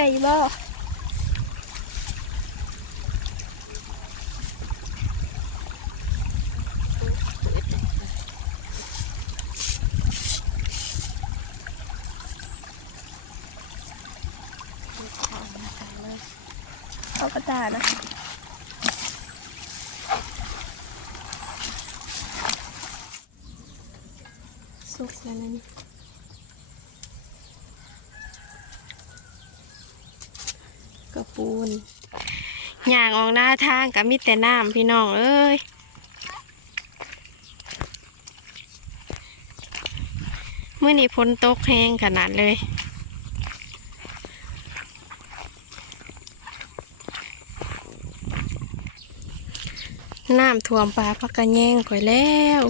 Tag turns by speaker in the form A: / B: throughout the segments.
A: ก่บ่เอากระดาษนะสุกแล้วนะนี่ พูนย่างออกหน้าทางกับมีแต่น้ำพี่น้องเอ้ยเมื่อนี้พ้นตกแห้งขนาดเลยน้ำท่วมปลาพักกระแยงก่อยแล้ว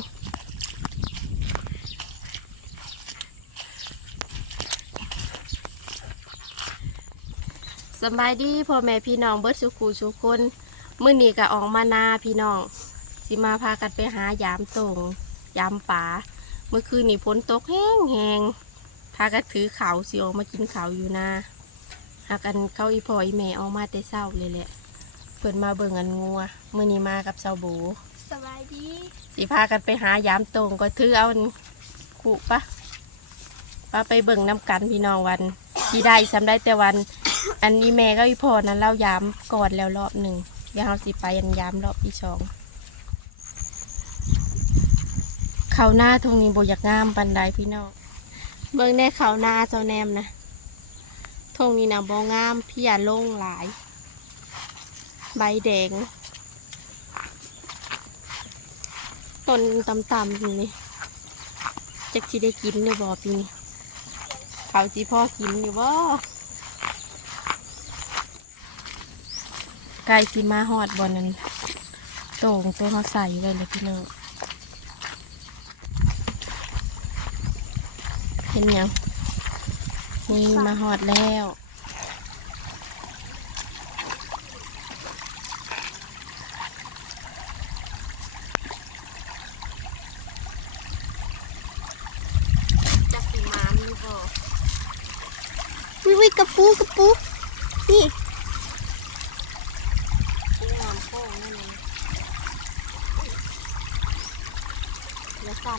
A: สบายดีพ่อแม่พี่น้องเบิดสุขูสุคนมื้อนี้ก็ออกมานาพี่น้อง สิมาพากันไปหายามตรงยามป่าเมื่อคืนนี้ฝนตกแห้งแหงพากันถือเขาวสิออกมากินเขาวอยู่นาหากันเข้าอีพ่ออีแม่ออกมาแต่เศร้าเลยแหละเพิ่นมาเบิ่งอันงัวมื้อนี้มากับเซาโบ
B: สบายดี
A: สิพากันไปหายามตรงก็ถือเอาอันขู่ปะปาไปเบิ่งน้ำกันพี่น้องวันที่ได้จำได้แต่วัน อันนี้แม่ก็อีพอนั้นเล่ายามก่อนแล้วรอบหนึ่งเดี๋ยวเราสิไปยันยามรอบที่สองเขาหน้าตรงนี้โบอยากงามปันไดพี่น้องเบิ่งแน่เขาหน้าเจ้าแนมนะทงนี้นะโบงามพี่อย่าลงหลาย ใบแดงต้นต่ำๆอยู่นี่จักสิได้กินหรือบ่ปีนี้เขาสิพ่อกินอยู่บ่ ไก่สิมาหอดบอนนั้นโต่งตัวเขาใส่ไว้เลยพี่น้องเห็นยังนี่มาหอดแล้วจักสิมามหรือบ่
B: วิวิกระปูกระปูนี่
A: งามโค้งนั่นเอง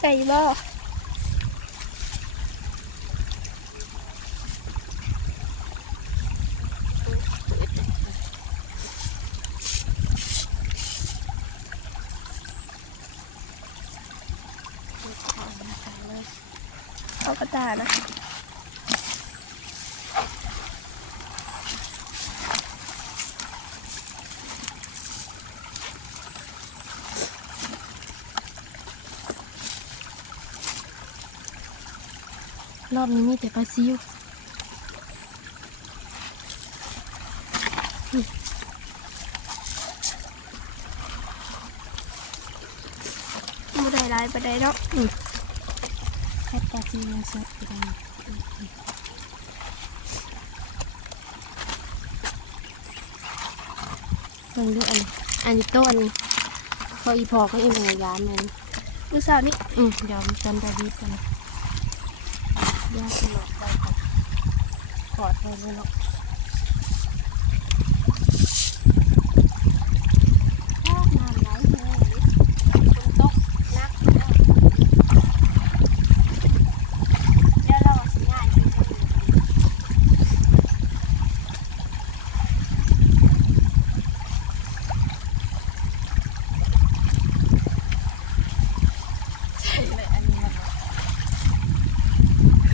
B: ไก่บ่เอากระตานะ รอบนี้มีแต่ปลาซิวไม่ได้ร้ายไปได้ดอกอืม
A: แค่ปลาจีนสดไปได้เพิ่งดูอันนี้อันนี้ต้นเขาอีพอเขาเองพยายามมัน
B: มือสาวนี่
A: อืมเดี๋ยวจันดาวีกัน ยากหลอกไปก่อดไปเลยหรอกน้ำไหลแห้งนิดฝนตกหนักเนาะเดี๋ยวเราสิง่ายกินกันเลย ใช่เลยอันนี้มัน
B: เ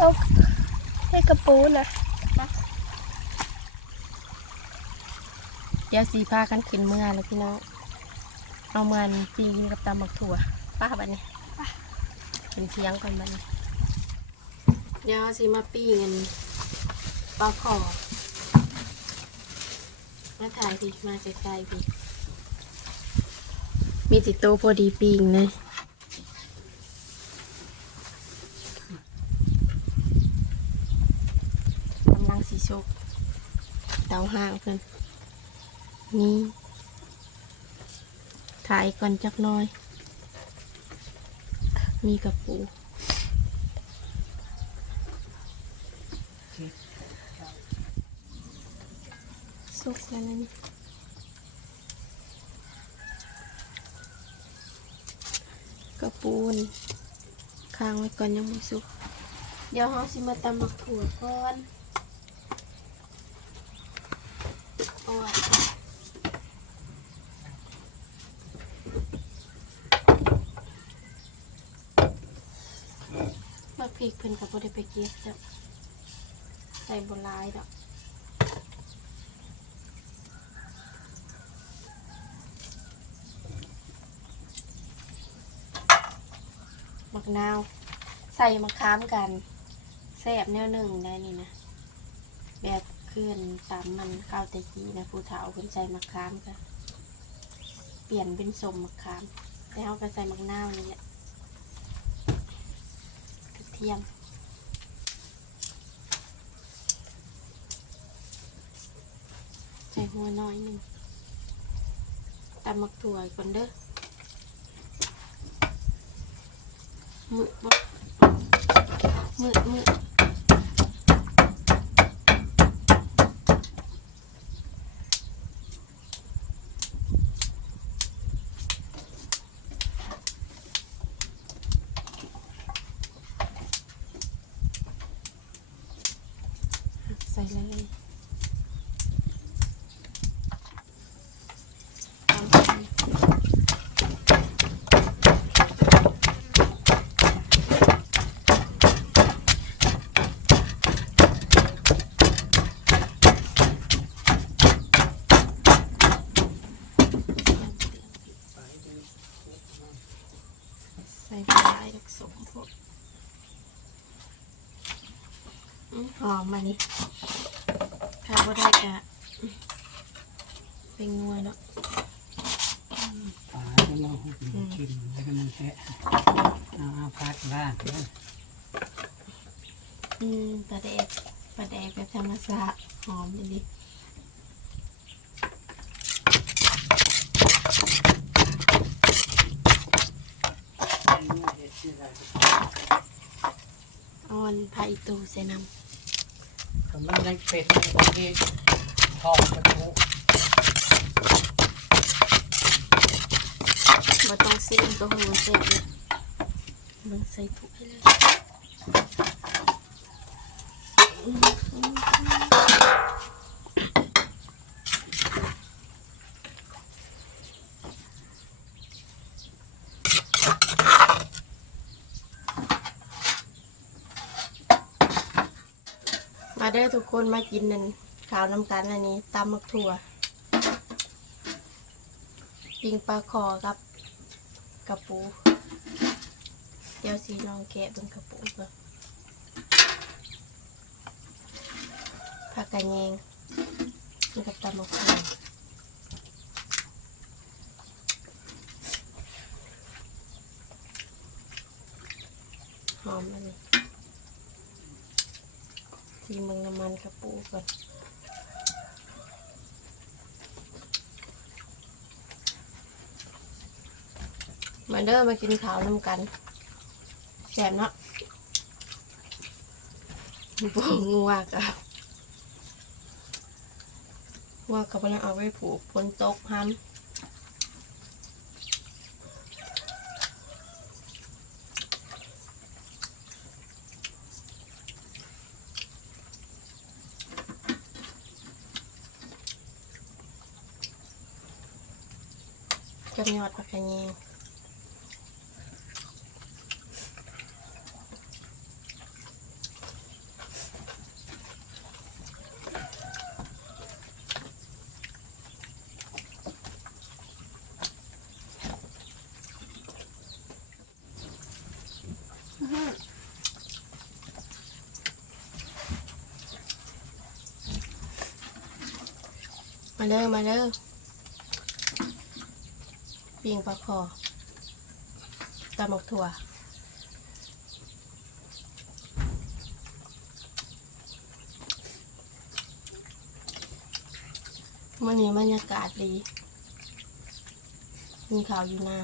B: อาให้กระปูนะ
A: ดี๋ยวสีพากันขึ้นเมื่อเลยพี่น้องเอามันปีกินกับตำบักถั่วป้าบัดนี้เป็นเที่ยงก่อนบัดนี้เดี๋ยวสีมาปีเงินปลาขอ มาถ่ายพี่มาใกล้ๆพี่มีติดโตวพอดีปีงเลยกำลังสีชกเตาห่างเพิ่นนี่ถ่ายก่อนจักหน้อย มีกระปู สุกแล้วนี่กระปูนค้างไว้ก่อนยังไม่สุก เดี๋ยวเราสิมาตำหมักถั่วก่อนโอ้มาพริกเพิ่นกับบได้ไปเก็บจ้ะใส่บหลายดอก กนาว ใส่มะขามกันแซ่บแนวหนึ่งได้นี่นะ แบบเคลื่อนตามมันข้าวตะกี้นะผู้เฒ่าเพิ่นใส่มะขามกันเปลี่ยนเป็นสมมะขามแล้วก็ใส่มะนาวนี่แหละกระเทียมใส่หัวน้อยหนึ่งตำมักถั่วก่อนเด้อ มือบ่มือมือใส่เลยตามไปใส่ปลายดักสมพวกอื้อหอมมานี่ถ้าว่าได้จะเป็นงัวเนาะ
C: ปลาก็ลองกินแล้วก็มันแทะเอาเอาพัดล่างเด้อ
A: อืมปลาแดกปลาแดกแบบธรรมชาติหอมดี นพาอีตูใส่น้
C: ก็มันยังเป็ดในวันนี้ทองกระทุำ
A: มาต้องซีมก็หูแซ่บเลยเบิ่งใส่ถุงให้เลยอื มาได้ทุกคนมากินนั่นข้าวน้ำกันอันนี้ตำมักถั่วปิงปลาคอครับกระปูเดี๋ยวสีน้องแกะเป็นกระปูก่อนผักกระแยงนี่กับตำมะขามหอมอันนี้ ทีมึงน้ำมันกระปูก่อนมาเด้อมากินข้าวน้ำกันแซ่บเนาะบวงัวกับงัวกับพลังเอาไว้ผูกฝนตกห้ำ กับยอดผักกาดแยงมาเลยมาเลย ปิงปลาคอตำหมกถั่วมื่อนี้บรรยากาศดีมีข่าวอยู่นา